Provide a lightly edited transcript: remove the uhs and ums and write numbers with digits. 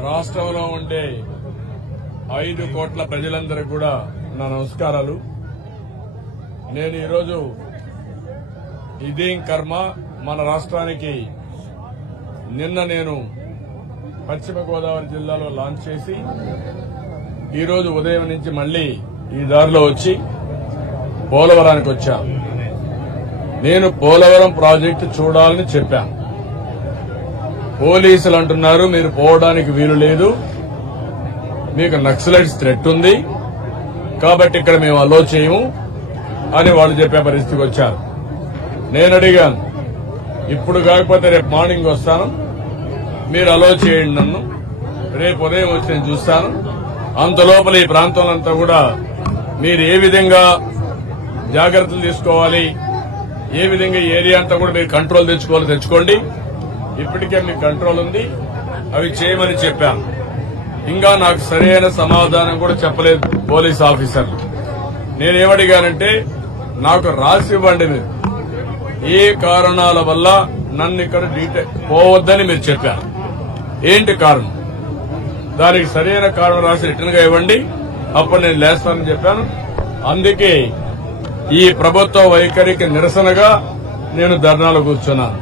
రాష్ట్రంలో ఉండే 5 కోట్ల ప్రజలందరికీ కూడా నా నమస్కారాలు. నేను ఈరోజు ఇదేం కర్మ మన రాష్ట్రానికి నిన్న నేను పశ్చిమ గోదావరి జిల్లాలో లాంచ్ చేసి ఈరోజు ఉదయం నుంచి మళ్లీ ఈ దారిలో వచ్చి పోలవరానికి వచ్చాను. నేను పోలవరం ప్రాజెక్టు చూడాలని చెప్పాను. పోలీసులు అంటున్నారు మీరు పోవడానికి వీలు లేదు, మీకు నక్సలైట్స్ థ్రెట్ ఉంది కాబట్టి ఇక్కడ మేము అలో చేయము అని వాళ్ళు చెప్పే పరిస్థితికి వచ్చారు. నేను అడిగాను, ఇప్పుడు కాకపోతే రేపు మార్నింగ్ వస్తాను, మీరు అలో చేయండి, నన్ను రేపు ఉదయం వచ్చి నేను చూస్తాను. అంతలోపల ఈ ప్రాంతంలో అంతా కూడా మీరు ఏ విధంగా జాగ్రత్తలు తీసుకోవాలి, ఏ విధంగా ఈ ఏరియా అంతా కూడా మీరు కంట్రోల్ తెచ్చుకోండి. ఇప్పటికే మీకు కంట్రోల్ ఉంది, అవి చేయమని చెప్పాను. ఇంకా నాకు సరైన సమాధానం కూడా చెప్పలేదు పోలీస్ ఆఫీసర్లు. నేనేమడిగానంటే నాకు రాసి ఇవ్వండి, మీరు ఏ కారణాల వల్ల నన్ను ఇక్కడ పోవద్దని మీరు చెప్పారు, ఏంటి కారణం, దానికి సరైన కారణం రాసి రిటర్న్ గా ఇవ్వండి, అప్పుడు నేను లేస్తానని చెప్పాను. అందుకే ఈ ప్రభుత్వ వైఖరికి నిరసనగా నేను ధర్నాలో కూర్చున్నాను.